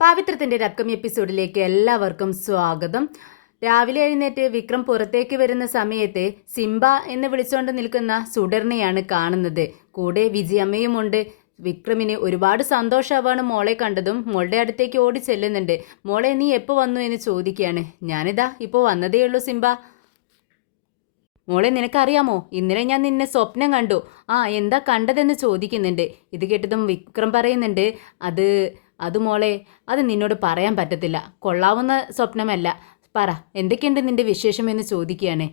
പാവിത്രത്തിൻ്റെ ഒരു അപ്കമിങ് എപ്പിസോഡിലേക്ക് എല്ലാവർക്കും സ്വാഗതം. രാവിലെ എഴുന്നേറ്റ് വിക്രം പുറത്തേക്ക് വരുന്ന സമയത്ത് സിംബ എന്ന് വിളിച്ചുകൊണ്ട് നിൽക്കുന്ന സുഡറിനെയാണ് കാണുന്നത്. കൂടെ വിജയമ്മയുമുണ്ട്. വിക്രമിന് ഒരുപാട് സന്തോഷമാണ് മോളെ കണ്ടതും. മോളുടെ അടുത്തേക്ക് ഓടി ചെല്ലുന്നുണ്ട്. മോളെ നീ എപ്പോൾ വന്നു എന്ന് ചോദിക്കുകയാണ്. ഞാനിതാ ഇപ്പോൾ വന്നതേ ഉള്ളൂ സിംബ. മോളെ നിനക്കറിയാമോ, ഇന്നലെ ഞാൻ നിന്നെ സ്വപ്നം കണ്ടു. എന്താ കണ്ടതെന്ന് ചോദിക്കുന്നുണ്ട്. ഇത് കേട്ടതും വിക്രം പറയുന്നുണ്ട്, അത് മോളെ, അത് നിന്നോട് പറയാൻ പറ്റത്തില്ല. കൊള്ളാവുന്ന സ്വപ്നമല്ല. പറ, എന്തൊക്കെയുണ്ട് നിന്റെ വിശേഷം എന്ന് ചോദിക്കുകയാണ്.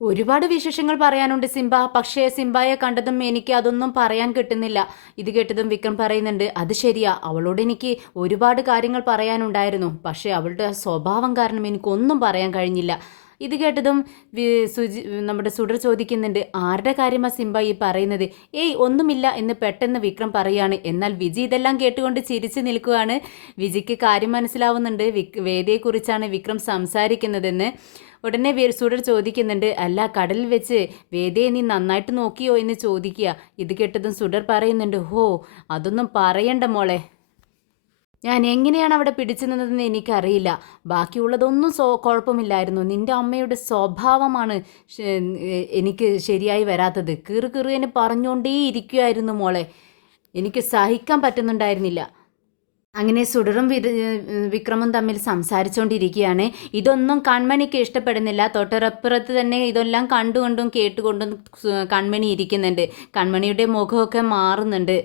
ഒരുപാട് വിശേഷങ്ങൾ പറയാനുണ്ട് സിംബ, പക്ഷേ സിംബയെ കണ്ടതും എനിക്ക് അതൊന്നും പറയാൻ കിട്ടുന്നില്ല. ഇത് കേട്ടതും വിക്രം പറയുന്നുണ്ട്, അത് ശരിയാ, അവളോട് എനിക്ക് ഒരുപാട് കാര്യങ്ങൾ പറയാനുണ്ടായിരുന്നു. പക്ഷേ അവളുടെ സ്വഭാവം കാരണം എനിക്കൊന്നും പറയാൻ കഴിഞ്ഞില്ല. ഇത് കേട്ടതും നമ്മുടെ സുഡർ ചോദിക്കുന്നുണ്ട്, ആരുടെ കാര്യമാ സിംബ ഈ പറയുന്നത്? ഒന്നുമില്ല എന്ന് പെട്ടെന്ന് വിക്രം പറയാണ്. എന്നാൽ വിജി ഇതെല്ലാം കേട്ടുകൊണ്ട് ചിരിച്ചു നിൽക്കുകയാണ്. വിജിക്ക് കാര്യം മനസ്സിലാവുന്നുണ്ട്, വേദയെക്കുറിച്ചാണ് വിക്രം സംസാരിക്കുന്നതെന്ന്. ഉടനെ സുഡർ ചോദിക്കുന്നുണ്ട്, അല്ല, കടലിൽ വെച്ച് വേദയെ നീ നന്നായിട്ട് നോക്കിയോ എന്ന് ചോദിക്കുക. ഇത് കേട്ടതും സുഡർ പറയുന്നുണ്ട്, അതൊന്നും പറയണ്ട മോളെ, ഞാൻ എങ്ങനെയാണ് അവിടെ പിടിച്ചു നിന്നതെന്ന് എനിക്കറിയില്ല. ബാക്കിയുള്ളതൊന്നും കുഴപ്പമില്ലായിരുന്നു. നിൻ്റെ അമ്മയുടെ സ്വഭാവമാണ് എനിക്ക് ശരിയായി വരാത്തത്. കീറുകീറുവിന് പറഞ്ഞുകൊണ്ടേ ഇരിക്കുമായിരുന്നു മോളെ. എനിക്ക് സഹിക്കാൻ പറ്റുന്നുണ്ടായിരുന്നില്ല. അങ്ങനെ സുഡറും വിക്രമും തമ്മിൽ സംസാരിച്ചുകൊണ്ടിരിക്കുകയാണ്. ഇതൊന്നും കൺമണിക്ക് ഇഷ്ടപ്പെടുന്നില്ല. തൊട്ടപ്പുറത്ത് തന്നെ ഇതെല്ലാം കണ്ടുകൊണ്ടും കേട്ടുകൊണ്ടും കൺമണി ഇരിക്കുന്നുണ്ട്. കൺമണിയുടെ മുഖമൊക്കെ മാറുന്നുണ്ട്.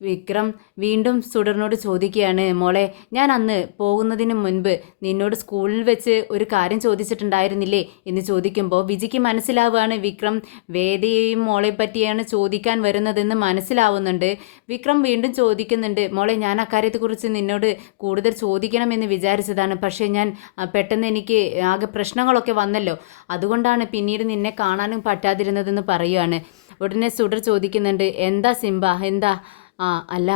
വിക്രം വീണ്ടും സുഡറിനോട് ചോദിക്കുകയാണ്, മോളെ, ഞാൻ അന്ന് പോകുന്നതിന് മുൻപ് നിന്നോട് സ്കൂളിൽ വെച്ച് ഒരു കാര്യം ചോദിച്ചിട്ടുണ്ടായിരുന്നില്ലേ എന്ന് ചോദിക്കുമ്പോൾ വിജിക്ക് മനസ്സിലാവുകയാണ് വിക്രം വേദയെയും മോളെ പറ്റിയാണ് ചോദിക്കാൻ വരുന്നതെന്ന് മനസ്സിലാവുന്നുണ്ട്. വിക്രം വീണ്ടും ചോദിക്കുന്നുണ്ട്, മോളെ, ഞാൻ അക്കാര്യത്തെക്കുറിച്ച് നിന്നോട് കൂടുതൽ ചോദിക്കണമെന്ന് വിചാരിച്ചതാണ്. പക്ഷേ ഞാൻ പെട്ടെന്ന് എനിക്ക് ആകെ പ്രശ്നങ്ങളൊക്കെ വന്നല്ലോ, അതുകൊണ്ടാണ് പിന്നീട് നിന്നെ കാണാനും പറ്റാതിരുന്നതെന്ന് പറയുകയാണ്. ഉടനെ സുഡർ ചോദിക്കുന്നുണ്ട്, എന്താ സിംബ, എന്താ? അല്ല,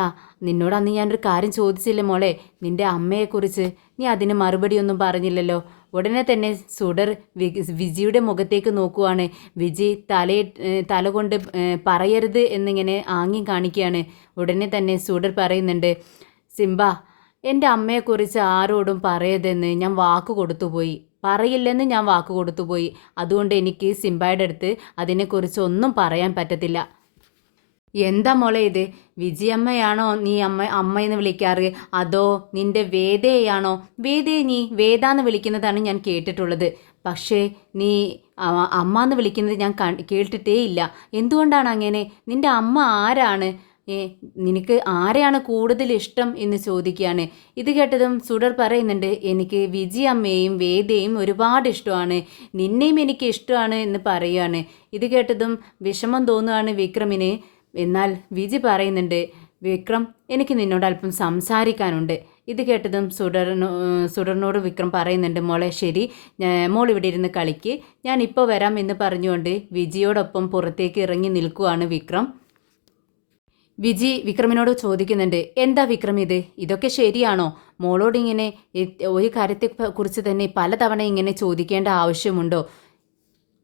നിന്നോട് അന്ന് ഞാനൊരു കാര്യം ചോദിച്ചില്ലേ മോളെ, നിൻ്റെ അമ്മയെക്കുറിച്ച്. നീ അതിന് മറുപടിയൊന്നും പറഞ്ഞില്ലല്ലോ. ഉടനെ തന്നെ സുഡർ വിജിയുടെ മുഖത്തേക്ക് നോക്കുവാണ്. വിജി തല കൊണ്ട് പറയരുത് എന്നിങ്ങനെ ആംഗ്യം കാണിക്കുകയാണ്. ഉടനെ തന്നെ സുഡർ പറയുന്നുണ്ട്, സിംബ, എൻ്റെ അമ്മയെക്കുറിച്ച് ആരോടും പറയരുതെന്ന് ഞാൻ വാക്ക് കൊടുത്തുപോയി. പറയില്ലെന്ന് ഞാൻ വാക്ക് കൊടുത്തുപോയി. അതുകൊണ്ട് എനിക്ക് സിംബയുടെ അടുത്ത് അതിനെക്കുറിച്ച് ഒന്നും പറയാൻ പറ്റത്തില്ല. എന്താ മോളെ ഇത്? വിജയമ്മയാണോ നീ അമ്മയെന്ന് വിളിക്കാറ്, അതോ നിന്റെ വേദയെയാണോ? വേദയെ നീ വേദാന്ന് വിളിക്കുന്നതാണ് ഞാൻ കേട്ടിട്ടുള്ളത്. പക്ഷേ നീ അമ്മ എന്ന് വിളിക്കുന്നത് ഞാൻ കേട്ടിട്ടേ ഇല്ല. എന്തുകൊണ്ടാണ് അങ്ങനെ? നിന്റെ അമ്മ ആരാണ്? നിനക്ക് ആരെയാണ് കൂടുതൽ ഇഷ്ടം എന്ന് ചോദിക്കുകയാണ്. ഇത് കേട്ടതും സുഡർ പറയുന്നുണ്ട്, എനിക്ക് വിജയമ്മയെയും വേദയും ഒരുപാട് ഇഷ്ടമാണ്, നിന്നെയും എനിക്ക് ഇഷ്ടമാണ് എന്ന് പറയുകയാണ്. ഇത് കേട്ടതും വിഷമം തോന്നുകയാണ് വിക്രമിന്. എന്നാൽ വിജി പറയുന്നുണ്ട്, വിക്രം, എനിക്ക് നിന്നോട് അല്പം സംസാരിക്കാനുണ്ട്. ഇത് കേട്ടതും സുഡറിനോട് വിക്രം പറയുന്നുണ്ട്, മോളെ, ശരി, മോൾ ഇവിടെ ഇരുന്ന് കളിക്ക്, ഞാൻ ഇപ്പോൾ വരാം എന്ന് പറഞ്ഞുകൊണ്ട് വിജിയോടൊപ്പം പുറത്തേക്ക് ഇറങ്ങി നിൽക്കുവാണ് വിക്രം. വിജി വിക്രമിനോട് ചോദിക്കുന്നുണ്ട്, എന്താ വിക്രം ഇതൊക്കെ ശരിയാണോ? മോളോട് ഇങ്ങനെ ഒരു കാര്യത്തെക്കുറിച്ച് തന്നെ പലതവണ ഇങ്ങനെ ചോദിക്കേണ്ട ആവശ്യമുണ്ടോ?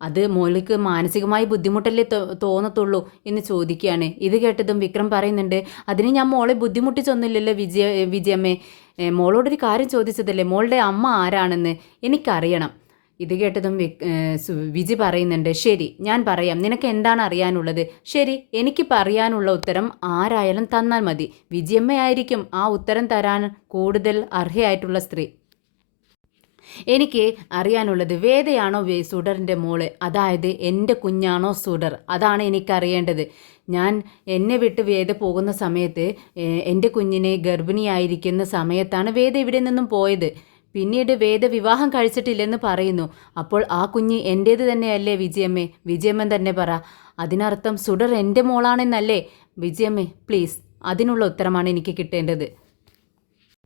അത് മോൾക്ക് മാനസികമായി ബുദ്ധിമുട്ടല്ലേ തോന്നത്തുള്ളൂ എന്ന് ചോദിക്കുകയാണ്. ഇത് കേട്ടതും വിക്രം പറയുന്നുണ്ട്, അതിന് ഞാൻ മോളെ ബുദ്ധിമുട്ടിച്ചൊന്നുമില്ലല്ലോ വിജയമ്മേ. മോളോടൊരു കാര്യം ചോദിച്ചതല്ലേ, മോളുടെ അമ്മ ആരാണെന്ന് എനിക്കറിയണം. ഇത് കേട്ടതും വിജി പറയുന്നുണ്ട്, ശരി, ഞാൻ പറയാം, നിനക്ക് എന്താണ് അറിയാനുള്ളത്? ശരി, എനിക്ക് പറയാനുള്ള ഉത്തരം ആരായാലും തന്നാൽ മതി. വിജയമ്മയായിരിക്കും ആ ഉത്തരം തരാൻ കൂടുതൽ അർഹയായിട്ടുള്ള സ്ത്രീ. എനിക്ക് അറിയാനുള്ളത്, വേദയാണോ സുഡറിൻ്റെ മോള്, അതായത് എൻ്റെ കുഞ്ഞാണോ സുഡർ? അതാണ് എനിക്കറിയേണ്ടത്. എന്നെ വിട്ട് വേദ പോകുന്ന സമയത്ത് എൻ്റെ കുഞ്ഞിനെ ഗർഭിണിയായിരിക്കുന്ന സമയത്താണ് വേദ ഇവിടെ നിന്നും പോയത്. പിന്നീട് വേദ വിവാഹം കഴിച്ചിട്ടില്ലെന്ന് പറയുന്നു. അപ്പോൾ ആ കുഞ്ഞ് എൻ്റേത് തന്നെയല്ലേ വിജയമ്മേ? വിജയമ്മൻ തന്നെ പറ. അതിനർത്ഥം സുഡർ എൻ്റെ മോളാണെന്നല്ലേ? വിജയമ്മേ, പ്ലീസ്, അതിനുള്ള ഉത്തരമാണ് എനിക്ക് കിട്ടേണ്ടത്.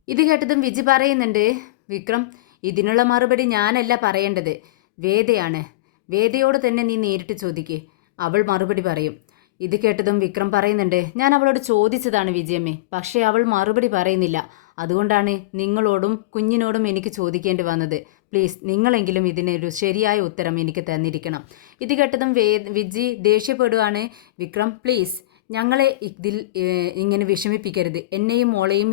ഇത് കേട്ടതും വിജി പറയുന്നുണ്ട്, വിക്രം, ഇതിനുള്ള മറുപടി ഞാനല്ല പറയേണ്ടത്, വേദയാണ്. വേദയോട് തന്നെ നീ നേരിട്ട് ചോദിക്കേ, അവൾ മറുപടി പറയും. ഇത് കേട്ടതും വിക്രം പറയുന്നുണ്ട്, ഞാൻ അവളോട് ചോദിച്ചതാണ് വിജയമ്മേ, പക്ഷേ അവൾ മറുപടി പറയുന്നില്ല. അതുകൊണ്ടാണ് നിങ്ങളോടും കുഞ്ഞിനോടും എനിക്ക് ചോദിക്കേണ്ടി വന്നത്. പ്ലീസ്, നിങ്ങളെങ്കിലും ഇതിനൊരു ശരിയായ ഉത്തരം എനിക്ക് തന്നിരിക്കണം. ഇത് കേട്ടതും വിജി ദേഷ്യപ്പെടുകയാണ്. വിക്രം, പ്ലീസ്, ഞങ്ങളെ ഇതിൽ ഇങ്ങനെ വിഷമിപ്പിക്കരുത്. എന്നെയും മോളെയും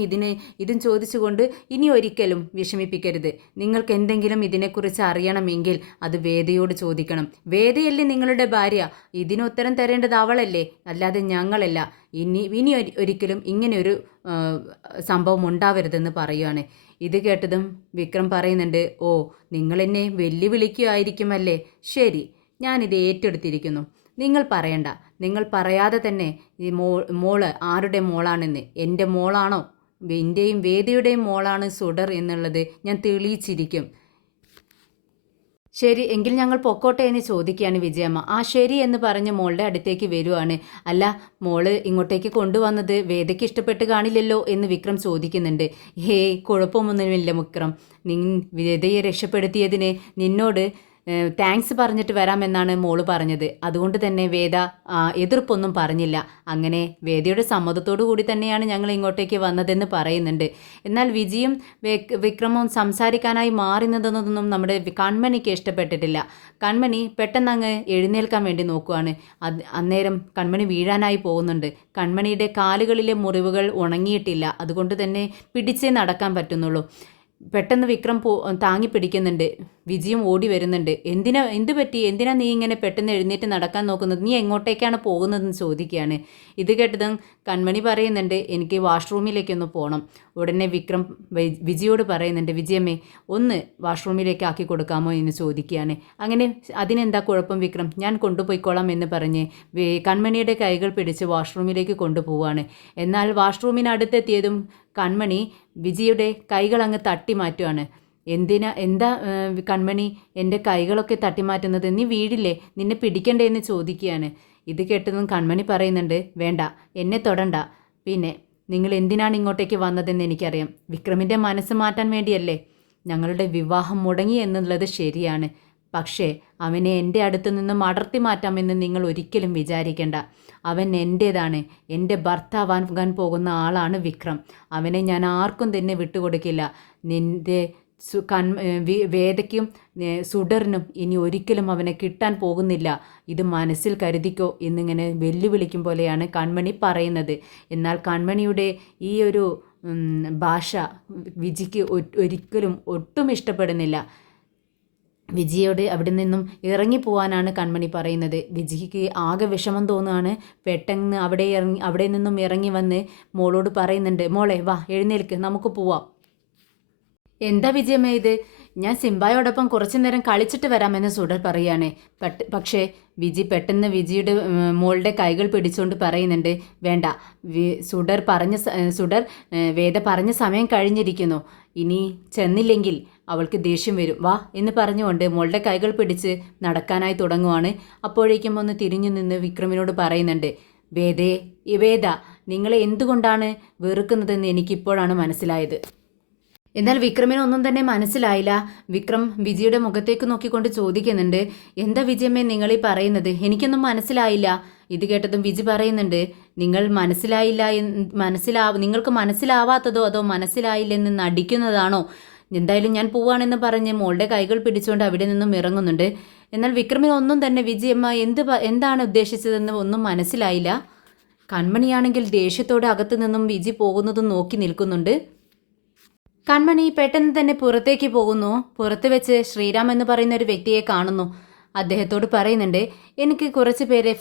ഇതും ചോദിച്ചുകൊണ്ട് ഇനി ഒരിക്കലും വിഷമിപ്പിക്കരുത്. നിങ്ങൾക്ക് എന്തെങ്കിലും ഇതിനെക്കുറിച്ച് അറിയണമെങ്കിൽ അത് വേദയോട് ചോദിക്കണം. വേദയല്ലേ നിങ്ങളുടെ ഭാര്യ, ഇതിന് ഉത്തരം തരേണ്ടത് അവളല്ലേ, അല്ലാതെ ഞങ്ങളല്ല. ഇനി ഒരിക്കലും ഇങ്ങനെയൊരു സംഭവം ഉണ്ടാവരുതെന്ന് പറയുകയാണ്. ഇത് കേട്ടതും വിക്രം പറയുന്നുണ്ട്, ഓ നിങ്ങളെന്നെ വെല്ലുവിളിക്കുമായിരിക്കുമല്ലേ, ശരി ഞാനിത് ഏറ്റെടുത്തിരിക്കുന്നു. നിങ്ങൾ പറയണ്ട, നിങ്ങൾ പറയാതെ തന്നെ ഈ മോള് ആരുടെ മോളാണെന്ന്, എൻ്റെ മോളാണോ എൻ്റെയും വേദിയുടെയും മോളാണ് സുഡർ എന്നുള്ളത് ഞാൻ തെളിയിച്ചിരിക്കും. ശരി എങ്കിൽ ഞങ്ങൾ പൊക്കോട്ടെ എന്ന് ചോദിക്കുകയാണ് വിജയമ്മ. ആ ശരി എന്ന് പറഞ്ഞ് മോളുടെ അടുത്തേക്ക് വരുവാണ്. അല്ല മോള് ഇങ്ങോട്ടേക്ക് കൊണ്ടുവന്നത് വേദയ്ക്ക് ഇഷ്ടപ്പെട്ട് കാണില്ലല്ലോ എന്ന് വിക്രം ചോദിക്കുന്നുണ്ട്. ഹേയ് കുഴപ്പമൊന്നുമില്ല വിക്രം, വേദയെ രക്ഷപ്പെടുത്തിയതിന് നിന്നോട് താങ്ക്സ് പറഞ്ഞിട്ട് വരാമെന്നാണ് മോള് പറഞ്ഞത്. അതുകൊണ്ട് തന്നെ വേദ എതിർപ്പൊന്നും പറഞ്ഞില്ല. അങ്ങനെ വേദയുടെ സമ്മതത്തോടു കൂടി തന്നെയാണ് ഞങ്ങൾ ഇങ്ങോട്ടേക്ക് വന്നതെന്ന് പറയുന്നുണ്ട്. എന്നാൽ വിജിയും വിക്രമവും സംസാരിക്കാനായി മാറി നിന്നതൊന്നും നമ്മുടെ കൺമണിക്ക് ഇഷ്ടപ്പെട്ടിട്ടില്ല. കൺമണി പെട്ടെന്ന് അങ്ങ് എഴുന്നേൽക്കാൻ വേണ്ടി നോക്കുവാണ്. അന്നേരം കൺമണി വീഴാനായി പോകുന്നുണ്ട്. കൺമണിയുടെ കാലുകളിലെ മുറിവുകൾ ഉണങ്ങിയിട്ടില്ല. അതുകൊണ്ട് തന്നെ പിടിച്ചേ നടക്കാൻ പറ്റുന്നുള്ളൂ. പെട്ടെന്ന് വിക്രം താങ്ങി പിടിക്കുന്നുണ്ട്. വിജിയും ഓടി വരുന്നുണ്ട്. എന്ത് പറ്റി, എന്തിനാ നീ ഇങ്ങനെ പെട്ടെന്ന് എഴുന്നേറ്റ് നടക്കാൻ നോക്കുന്നത്, നീ എങ്ങോട്ടേക്കാണ് പോകുന്നതെന്ന് ചോദിക്കുകയാണ്. ഇത് കേട്ടതും കൺമണി പറയുന്നുണ്ട്, എനിക്ക് വാഷ്റൂമിലേക്കൊന്ന് പോകണം. ഉടനെ വിക്രം വിജിയോട് പറയുന്നുണ്ട്, വിജിയമ്മേ ഒന്ന് വാഷ്റൂമിലേക്ക് ആക്കി കൊടുക്കാമോ എന്ന് ചോദിക്കുകയാണ്. അങ്ങനെ അതിനെന്താ കുഴപ്പം വിക്രം, ഞാൻ കൊണ്ടുപോയിക്കോളാം എന്ന് പറഞ്ഞ് കൺമണിയുടെ കൈകൾ പിടിച്ച് വാഷ്റൂമിലേക്ക് കൊണ്ടുപോവാണ്. എന്നാൽ വാഷ്റൂമിനടുത്തെത്തിയതും കൺമണി വിജിയുടെ കൈകൾ അങ്ങ് തട്ടി മാറ്റുകയാണ്. എന്താ കൺമണി എൻ്റെ കൈകളൊക്കെ തട്ടിമാറ്റുന്നത്, നീ വീടില്ലേ, നിന്നെ പിടിക്കണ്ടേ എന്ന് ചോദിക്കുകയാണ്. ഇത് കേട്ടതും കൺമണി പറയുന്നുണ്ട്, വേണ്ട എന്നെ തൊടണ്ട, പിന്നെ നിങ്ങൾ എന്തിനാണ് ഇങ്ങോട്ടേക്ക് വന്നതെന്ന് എനിക്കറിയാം. വിക്രമിൻ്റെ മനസ്സ് മാറ്റാൻ വേണ്ടിയല്ലേ. ഞങ്ങളുടെ വിവാഹം മുടങ്ങി എന്നുള്ളത് ശരിയാണ്, പക്ഷേ അവനെ എൻ്റെ അടുത്തു നിന്നും അടർത്തി മാറ്റാമെന്ന് നിങ്ങൾ ഒരിക്കലും വിചാരിക്കേണ്ട. അവൻ എൻ്റേതാണ്, എൻ്റെ ഭർത്താവാൻ പോകുന്ന ആളാണ് വിക്രം. അവനെ ഞാൻ ആർക്കും തന്നെ വിട്ടുകൊടുക്കില്ല. നിൻ്റെ വേദയ്ക്കും സുഡറിനും ഇനി ഒരിക്കലും അവനെ കിട്ടാൻ പോകുന്നില്ല, ഇത് മനസ്സിൽ കരുതിക്കോ എന്നിങ്ങനെ വെല്ലുവിളിക്കും പോലെയാണ് കൺമണി പറയുന്നത്. എന്നാൽ കൺമണിയുടെ ഈ ഒരു ഭാഷ വിജിക്ക് ഒരിക്കലും ഒട്ടും ഇഷ്ടപ്പെടുന്നില്ല. വിജിയോട് അവിടെ നിന്നും ഇറങ്ങിപ്പോവാനാണ് കൺമണി പറയുന്നത്. വിജിക്ക് ആകെ വിഷമം തോന്നുകയാണ്. പെട്ടെന്ന് അവിടെ നിന്നും ഇറങ്ങി വന്ന് മോളോട് പറയുന്നുണ്ട്, മോളെ വാ എഴുന്നേൽക്ക്, നമുക്ക് പോവാം. എന്താ വിജയമ്മേ ഇത്, ഞാൻ സിംബായോടൊപ്പം കുറച്ചു നേരം കളിച്ചിട്ട് വരാമെന്ന് സുഡർ പറയുകയാണ്. പക്ഷേ പെട്ടെന്ന് വിജിയുടെ മോളുടെ കൈകൾ പിടിച്ചുകൊണ്ട് പറയുന്നുണ്ട്, വേണ്ട സുഡർ വേദ പറഞ്ഞ സമയം കഴിഞ്ഞിരിക്കുന്നു, ഇനി ചെന്നില്ലെങ്കിൽ അവൾക്ക് ദേഷ്യം വരും, വാ എന്ന് പറഞ്ഞുകൊണ്ട് മോളുടെ കൈകൾ പിടിച്ച് നടക്കാനായി തുടങ്ങുവാണ്. അപ്പോഴേക്കും ഒന്ന് തിരിഞ്ഞു നിന്ന് വിക്രമിനോട് പറയുന്നുണ്ട്, വേദ നിങ്ങളെ എന്തുകൊണ്ടാണ് വെറുക്കുന്നതെന്ന് എനിക്കിപ്പോഴാണ് മനസ്സിലായത്. എന്നാൽ വിക്രമിനൊന്നും തന്നെ മനസ്സിലായില്ല. വിക്രം വിജിയുടെ മുഖത്തേക്ക് നോക്കിക്കൊണ്ട് ചോദിക്കുന്നുണ്ട്, എന്താ വിജയമ്മേ നിങ്ങളീ പറയുന്നത്, എനിക്കൊന്നും മനസ്സിലായില്ല. ഇത് കേട്ടതും വിജി പറയുന്നുണ്ട്, നിങ്ങൾക്ക് മനസ്സിലാവാത്തതോ അതോ മനസ്സിലായില്ലെന്ന് നടിക്കുന്നതാണോ, എന്തായാലും ഞാൻ പോവാണെന്ന് പറഞ്ഞ് മോളുടെ കൈകൾ പിടിച്ചുകൊണ്ട് അവിടെ നിന്നും ഇറങ്ങുന്നുണ്ട്. എന്നാൽ വിക്രമിന് ഒന്നും തന്നെ വിജിയമ്മ എന്താണ് ഉദ്ദേശിച്ചതെന്ന് ഒന്നും മനസ്സിലായില്ല. കൺമണിയാണെങ്കിൽ ദേഷ്യത്തോടെ അകത്തു നിന്നും വിജി പോകുന്നതും നോക്കി നിൽക്കുന്നുണ്ട്. കൺമണി പെട്ടെന്ന് തന്നെ പുറത്തേക്ക് പോകുന്നു. പുറത്ത് വെച്ച് ശ്രീറാം എന്ന് പറയുന്ന ഒരു വ്യക്തിയെ കാണുന്നു. അദ്ദേഹത്തോട് പറയുന്നുണ്ട്, എനിക്ക് കുറച്ച് പേരെ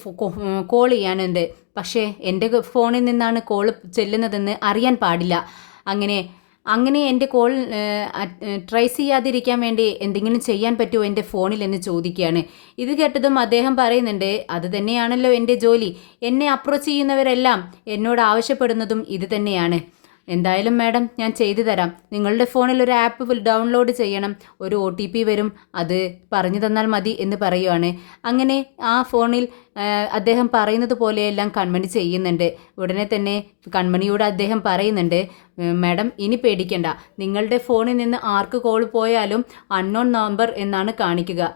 കോൾ ചെയ്യാനുണ്ട്, പക്ഷേ എൻ്റെ ഫോണിൽ നിന്നാണ് കോൾ ചെല്ലുന്നതെന്ന് അറിയാൻ പാടില്ല. അങ്ങനെ എൻ്റെ കോൾ ട്രേസ് ചെയ്യാതിരിക്കാൻ വേണ്ടി എന്തെങ്കിലും ചെയ്യാൻ പറ്റുമോ എൻ്റെ ഫോണിൽ എന്ന് ചോദിക്കുകയാണ്. ഇത് കേട്ടതും അദ്ദേഹം പറയുന്നുണ്ട്, അത് തന്നെയാണല്ലോ എൻ്റെ ജോലി, എന്നെ അപ്രോച്ച് ചെയ്യുന്നവരെല്ലാം എന്നോട് ആവശ്യപ്പെടുന്നതും ഇത് തന്നെയാണ്. എന്തായാലും മാഡം ഞാൻ ചെയ്തു തരാം, നിങ്ങളുടെ ഫോണിൽ ഒരു ആപ്പ് ഡൗൺലോഡ് ചെയ്യണം, ഒരു OTP വരും, അത് പറഞ്ഞു തന്നാൽ മതി എന്ന് പറയുവാണ്. അങ്ങനെ ആ ഫോണിൽ അദ്ദേഹം പറയുന്നത് പോലെയെല്ലാം കൺമണി ചെയ്യുന്നുണ്ട്. ഉടനെ തന്നെ കൺമണിയോട് അദ്ദേഹം പറയുന്നുണ്ട്, മാഡം ഇനി പേടിക്കണ്ട, നിങ്ങളുടെ ഫോണിൽ നിന്ന് ആർക്ക് കോൾ പോയാലും അൺനോൺ നമ്പർ എന്നാണ് കാണിക്കുക,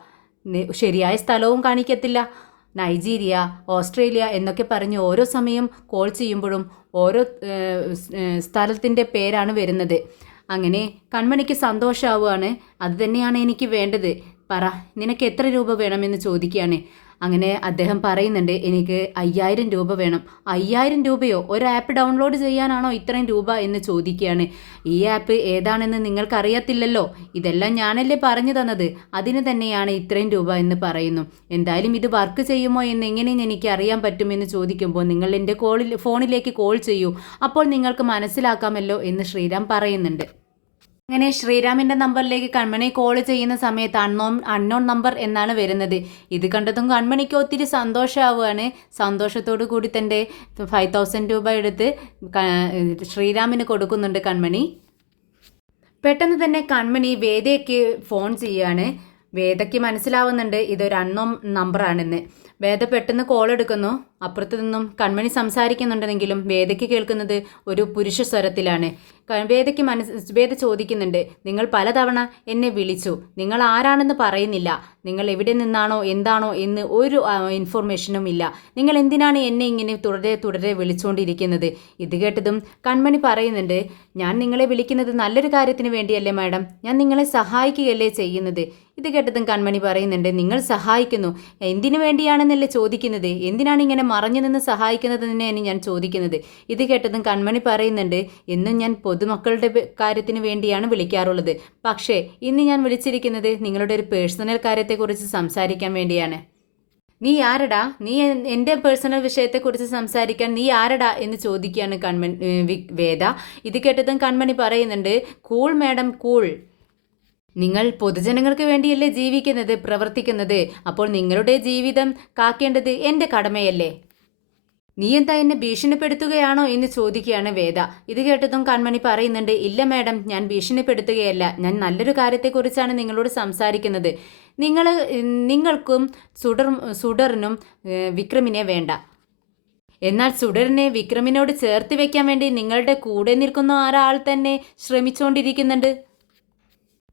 ശരിയായ സ്ഥലവും കാണിക്കത്തില്ല. നൈജീരിയ, ഓസ്ട്രേലിയ എന്നൊക്കെ പറഞ്ഞ് ഓരോ സമയം കോൾ ചെയ്യുമ്പോഴും ഓരോ സ്ഥലത്തിൻ്റെ പേരാണ് വരുന്നത്. അങ്ങനെ കൺമണിക്ക് സന്തോഷമാവുകയാണ്. അത് തന്നെയാണ് എനിക്ക് വേണ്ടത്, പറ നിനക്ക് എത്ര രൂപ വേണമെന്ന് ചോദിക്കുകയാണ്. അങ്ങനെ അദ്ദേഹം പറയുന്നുണ്ട്, എനിക്ക് 5000 രൂപ വേണം. 5000 രൂപയോ? ഒരു ആപ്പ് ഡൗൺലോഡ് ചെയ്യാനാണോ ഇത്രയും രൂപ എന്ന് ചോദിക്കുകയാണ്. ഈ ആപ്പ് ഏതാണെന്ന് നിങ്ങൾക്കറിയത്തില്ലല്ലോ, ഇതെല്ലാം ഞാനല്ലേ പറഞ്ഞു തന്നത്, അതിന് തന്നെയാണ് ഇത്രയും രൂപ എന്ന് പറയുന്നു. എന്തായാലും ഇത് വർക്ക് ചെയ്യുമോ എന്ന് എങ്ങനെ എനിക്ക് അറിയാൻ പറ്റുമെന്ന് ചോദിക്കുമ്പോൾ, നിങ്ങൾ എൻ്റെ ഫോണിലേക്ക് കോൾ ചെയ്യൂ, അപ്പോൾ നിങ്ങൾക്ക് മനസ്സിലാക്കാമല്ലോ എന്ന് ശ്രീറാം പറയുന്നുണ്ട്. അങ്ങനെ ശ്രീറാമിൻ്റെ നമ്പറിലേക്ക് കൺമണി കോൾ ചെയ്യുന്ന സമയത്ത് അൺനോൺ നമ്പർ എന്നാണ് വരുന്നത്. ഇത് കണ്ടതും കൺമണിക്ക് ഒത്തിരി സന്തോഷമാവുകയാണ്. സന്തോഷത്തോടു കൂടി തൻ്റെ 5000 രൂപ എടുത്ത് ശ്രീറാമിന് കൊടുക്കുന്നുണ്ട് കൺമണി. പെട്ടെന്ന് തന്നെ കൺമണി വേദയ്ക്ക് ഫോൺ ചെയ്യുകയാണ്. വേദയ്ക്ക് മനസ്സിലാവുന്നുണ്ട് ഇതൊരു അൺനോൺ നമ്പറാണെന്ന്. വേദ പെട്ടെന്ന് കോൾ എടുക്കുന്നു. അപ്പുറത്തു നിന്നും കൺമണി സംസാരിക്കുന്നുണ്ടെങ്കിലും വേദയ്ക്ക് കേൾക്കുന്നത് ഒരു പുരുഷ സ്വരത്തിലാണ്. വേദ ചോദിക്കുന്നുണ്ട്, നിങ്ങൾ പലതവണ എന്നെ വിളിച്ചു, നിങ്ങൾ ആരാണെന്ന് പറയുന്നില്ല, നിങ്ങൾ എവിടെ നിന്നാണോ എന്താണോ എന്ന് ഒരു ഇൻഫോർമേഷനും ഇല്ല, നിങ്ങൾ എന്തിനാണ് എന്നെ ഇങ്ങനെ തുടരെ വിളിച്ചുകൊണ്ടിരിക്കുന്നത്? ഇത് കേട്ടതും കൺമണി പറയുന്നുണ്ട്, ഞാൻ നിങ്ങളെ വിളിക്കുന്നത് നല്ലൊരു കാര്യത്തിന് വേണ്ടിയല്ലേ മാഡം, ഞാൻ നിങ്ങളെ സഹായിക്കുകയല്ലേ ചെയ്യുന്നത്. ഇത് കേട്ടതും കൺമണി പറയുന്നുണ്ട്, നിങ്ങൾ സഹായിക്കുന്നു, എന്തിനു വേണ്ടിയാണെന്നല്ലേ ചോദിക്കുന്നത്, എന്തിനാണ് ഇങ്ങനെ മറഞ്ഞു നിന്ന് സഹായിക്കുന്നത് തന്നെയാണ് ഞാൻ ചോദിക്കുന്നത്. ഇത് കേട്ടതും കൺമണി പറയുന്നുണ്ട്, എന്നും ഞാൻ പൊതുമക്കളുടെ കാര്യത്തിന് വേണ്ടിയാണ് വിളിക്കാറുള്ളത്, പക്ഷേ ഇന്ന് ഞാൻ വിളിച്ചിരിക്കുന്നത് നിങ്ങളുടെ ഒരു പേഴ്സണൽ കാര്യത്തെക്കുറിച്ച് സംസാരിക്കാൻ വേണ്ടിയാണ്. നീ ആരടാ? നീ എൻ്റെ പേഴ്സണൽ വിഷയത്തെക്കുറിച്ച് സംസാരിക്കാൻ നീ ആരടാ എന്ന് ചോദിക്കുകയാണ് വേദ. ഇത് കേട്ടതും കൺമണി പറയുന്നുണ്ട്, കൂൾ മാഡം, കൂൾ. നിങ്ങൾ പൊതുജനങ്ങൾക്ക് വേണ്ടിയല്ലേ ജീവിക്കുന്നത്, പ്രവർത്തിക്കുന്നത്, അപ്പോൾ നിങ്ങളുടെ ജീവിതം കാക്കേണ്ടത് എൻ്റെ കടമയല്ലേ. നീ എന്താ എന്നെ ഭീഷണിപ്പെടുത്തുകയാണോ എന്ന് ചോദിക്കുകയാണ് വേദ. ഇത് കേട്ടതും കൺമണി പറയുന്നുണ്ട്, ഇല്ല മാഡം, ഞാൻ ഭീഷണിപ്പെടുത്തുകയല്ല, ഞാൻ നല്ലൊരു കാര്യത്തെക്കുറിച്ചാണ് നിങ്ങളോട് സംസാരിക്കുന്നത്. നിങ്ങൾക്കും സുഡറിനും വിക്രമിനെ വേണ്ട, എന്നാൽ സുഡറിനെ വിക്രമിനോട് ചേർത്ത് വെക്കാൻ വേണ്ടി നിങ്ങളുടെ കൂടെ നിൽക്കുന്ന ഒരാൾ തന്നെ ശ്രമിച്ചുകൊണ്ടിരിക്കുന്നുണ്ട്.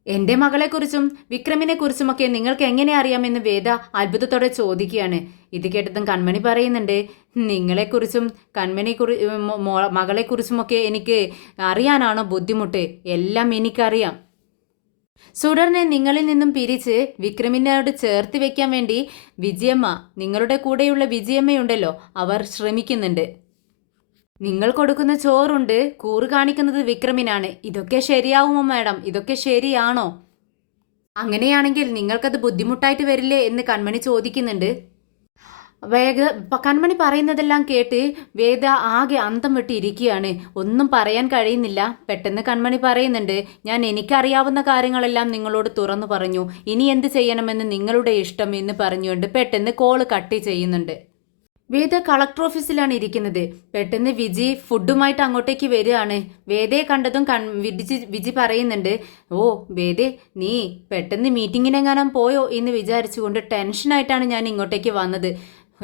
എൻ്റെ മകളെക്കുറിച്ചും വിക്രമിനെക്കുറിച്ചുമൊക്കെ നിങ്ങൾക്ക് എങ്ങനെ അറിയാമെന്ന് വേദ അത്ഭുതത്തോടെ ചോദിക്കുകയാണ്. ഇത് കേട്ടതും കൺമണി പറയുന്നുണ്ട്, നിങ്ങളെക്കുറിച്ചും മകളെക്കുറിച്ചുമൊക്കെ എനിക്ക് അറിയാനാണോ ബുദ്ധിമുട്ട്? എല്ലാം എനിക്കറിയാം. സുഡറിനെ നിങ്ങളിൽ നിന്നും പിരിച്ച് വിക്രമിനോട് ചേർത്ത് വെക്കാൻ വേണ്ടി വിജയമ്മ, നിങ്ങളുടെ കൂടെയുള്ള വിജയമ്മയുണ്ടല്ലോ, അവർ ശ്രമിക്കുന്നുണ്ട്. നിങ്ങൾ കൊടുക്കുന്ന ചോറുണ്ട് കൂറ് കാണിക്കുന്നത് വിക്രമിനാണ്. ഇതൊക്കെ ശരിയാവുമോ മാഡം? ഇതൊക്കെ ശരിയാണോ? അങ്ങനെയാണെങ്കിൽ നിങ്ങൾക്കത് ബുദ്ധിമുട്ടായിട്ട് വരില്ലേ എന്ന് കൺമണി ചോദിക്കുന്നുണ്ട്. കൺമണി പറയുന്നതെല്ലാം കേട്ട് വേദ ആകെ അന്തം വിട്ടിരിക്കുകയാണ്. ഒന്നും പറയാൻ കഴിയുന്നില്ല. പെട്ടെന്ന് കൺമണി പറയുന്നുണ്ട്, ഞാൻ എനിക്കറിയാവുന്ന കാര്യങ്ങളെല്ലാം നിങ്ങളോട് തുറന്നു പറഞ്ഞു, ഇനി എന്ത് ചെയ്യണമെന്ന് നിങ്ങളുടെ ഇഷ്ടം എന്ന് പറഞ്ഞുകൊണ്ട് പെട്ടെന്ന് കോള് കട്ട് ചെയ്യുന്നുണ്ട്. വേദ കളക്ടർ ഓഫീസിലാണ് ഇരിക്കുന്നത്. പെട്ടെന്ന് വിജി ഫുഡുമായിട്ട് അങ്ങോട്ടേക്ക് വരികയാണ്. വേദയെ കണ്ടതും വിജി പറയുന്നുണ്ട്, ഓ വേദേ, നീ പെട്ടെന്ന് മീറ്റിങ്ങിനെങ്ങാനും പോയോ എന്ന് വിചാരിച്ചുകൊണ്ട് ടെൻഷനായിട്ടാണ് ഞാൻ ഇങ്ങോട്ടേക്ക് വന്നത്.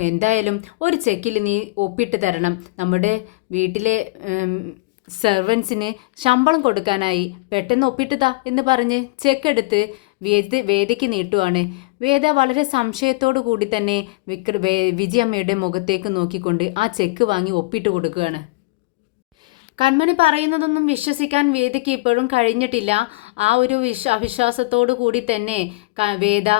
എന്തായാലും ഒരു ചെക്കിൽ നീ ഒപ്പിട്ട് തരണം. നമ്മുടെ വീട്ടിലെ സെർവൻസിന് ശമ്പളം കൊടുക്കാനായി, പെട്ടെന്ന് ഒപ്പിട്ടുതാ എന്ന് പറഞ്ഞ് ചെക്കെടുത്ത് വേദയ്ക്ക് നീട്ടുവാണ്. വേദ വളരെ സംശയത്തോടു കൂടി തന്നെ വിജയമ്മയുടെ മുഖത്തേക്ക് നോക്കിക്കൊണ്ട് ആ ചെക്ക് വാങ്ങി ഒപ്പിട്ട് കൊടുക്കുകയാണ്. കൺമണി പറയുന്നതൊന്നും വിശ്വസിക്കാൻ വേദയ്ക്ക് ഇപ്പോഴും കഴിഞ്ഞിട്ടില്ല. ആ ഒരു അവിശ്വാസത്തോടു കൂടി തന്നെ വേദ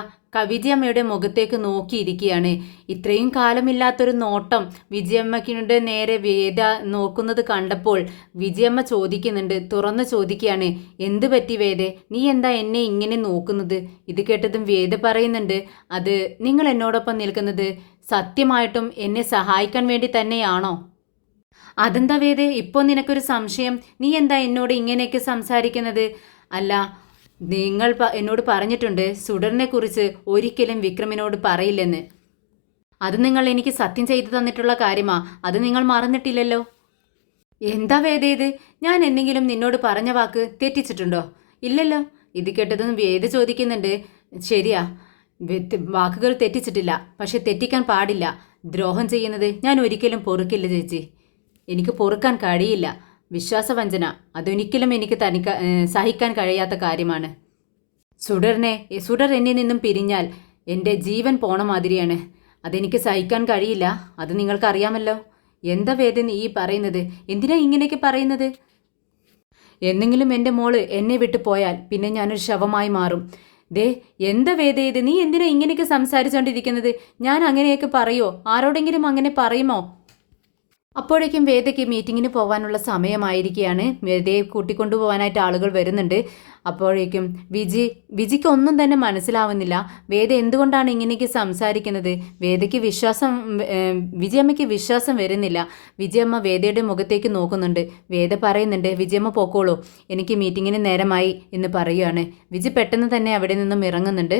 വിജയമ്മയുടെ മുഖത്തേക്ക് നോക്കിയിരിക്കുകയാണ്. ഇത്രയും കാലമില്ലാത്തൊരു നോട്ടം വിജയമ്മയുടെ നേരെ വേദ നോക്കുന്നത് കണ്ടപ്പോൾ വിജയമ്മ ചോദിക്കുന്നുണ്ട്, തുറന്ന് ചോദിക്കുകയാണ്, എന്ത് പറ്റി വേദേ, നീ എന്താ എന്നെ ഇങ്ങനെ നോക്കുന്നത്? ഇത് കേട്ടതും വേദ പറയുന്നുണ്ട്, അത് നിങ്ങൾ എന്നോടൊപ്പം നിൽക്കുന്നത് സത്യമായിട്ടും എന്നെ സഹായിക്കാൻ വേണ്ടി തന്നെയാണോ? അതെന്താ വേദേ, ഇപ്പോൾ നിനക്കൊരു സംശയം? നീ എന്താ എന്നോട് ഇങ്ങനെയൊക്കെ സംസാരിക്കുന്നത്? അല്ല, നിങ്ങൾ എന്നോട് പറഞ്ഞിട്ടുണ്ട് സുഡറിനെ കുറിച്ച് ഒരിക്കലും വിക്രമിനോട് പറയില്ലെന്ന്. അത് നിങ്ങൾ എനിക്ക് സത്യം ചെയ്തു തന്നിട്ടുള്ള കാര്യമാ, അത് നിങ്ങൾ മറന്നിട്ടില്ലല്ലോ. എന്താ വേദ ഇത്? ഞാൻ എന്തെങ്കിലും നിന്നോട് പറഞ്ഞ വാക്ക് തെറ്റിച്ചിട്ടുണ്ടോ? ഇല്ലല്ലോ. ഇത് കേട്ടതും വേദ ചോദിക്കുന്നുണ്ട്, ശരിയാ, വാക്കുകൾ തെറ്റിച്ചിട്ടില്ല, പക്ഷെ തെറ്റിക്കാൻ പാടില്ല. ദ്രോഹം ചെയ്യുന്നത് ഞാൻ ഒരിക്കലും പൊറുക്കില്ല ചേച്ചി, എനിക്ക് പൊറുക്കാൻ കഴിയില്ല. വിശ്വാസവഞ്ചന അതൊരിക്കലും എനിക്ക് സഹിക്കാൻ കഴിയാത്ത കാര്യമാണ്. സുഡർ എന്നിൽ നിന്നും പിരിഞ്ഞാൽ എൻ്റെ ജീവൻ പോണ മാതിരിയാണ്. അതെനിക്ക് സഹിക്കാൻ കഴിയില്ല, അത് നിങ്ങൾക്കറിയാമല്ലോ. എന്താ വേദന ഈ പറയുന്നത്? എന്തിനാ ഇങ്ങനെയൊക്കെ പറയുന്നത്? എന്തെങ്കിലും എൻ്റെ മോള് എന്നെ വിട്ടു പോയാൽ പിന്നെ ഞാനൊരു ശവമായി മാറും. ദേ എന്താ വേദ ഇത്? നീ എന്തിനാ ഇങ്ങനെയൊക്കെ സംസാരിച്ചുകൊണ്ടിരിക്കുന്നത്? ഞാൻ അങ്ങനെയൊക്കെ പറയോ? ആരോടെങ്കിലും അങ്ങനെ പറയുമോ? അപ്പോഴേക്കും വേദയ്ക്ക് മീറ്റിങ്ങിന് പോകാനുള്ള സമയമായിരിക്കുകയാണ്. വേദയെ കൂട്ടിക്കൊണ്ടു പോകാനായിട്ട് ആളുകൾ വരുന്നുണ്ട്. അപ്പോഴേക്കും വിജിക്ക് ഒന്നും തന്നെ മനസ്സിലാവുന്നില്ല. വേദ എന്തുകൊണ്ടാണ് ഇങ്ങനെയൊക്കെ സംസാരിക്കുന്നത്? വേദയ്ക്ക് വിജയമ്മയ്ക്ക് വിശ്വാസം വരുന്നില്ല. വിജയമ്മ വേദയുടെ മുഖത്തേക്ക് നോക്കുന്നുണ്ട്. വേദ പറയുന്നുണ്ട്, വിജയമ്മ പോക്കോളൂ, എനിക്ക് മീറ്റിങ്ങിന് നേരമായി എന്ന് പറയുകയാണ്. വിജി പെട്ടെന്ന് തന്നെ അവിടെ നിന്നും ഇറങ്ങുന്നുണ്ട്.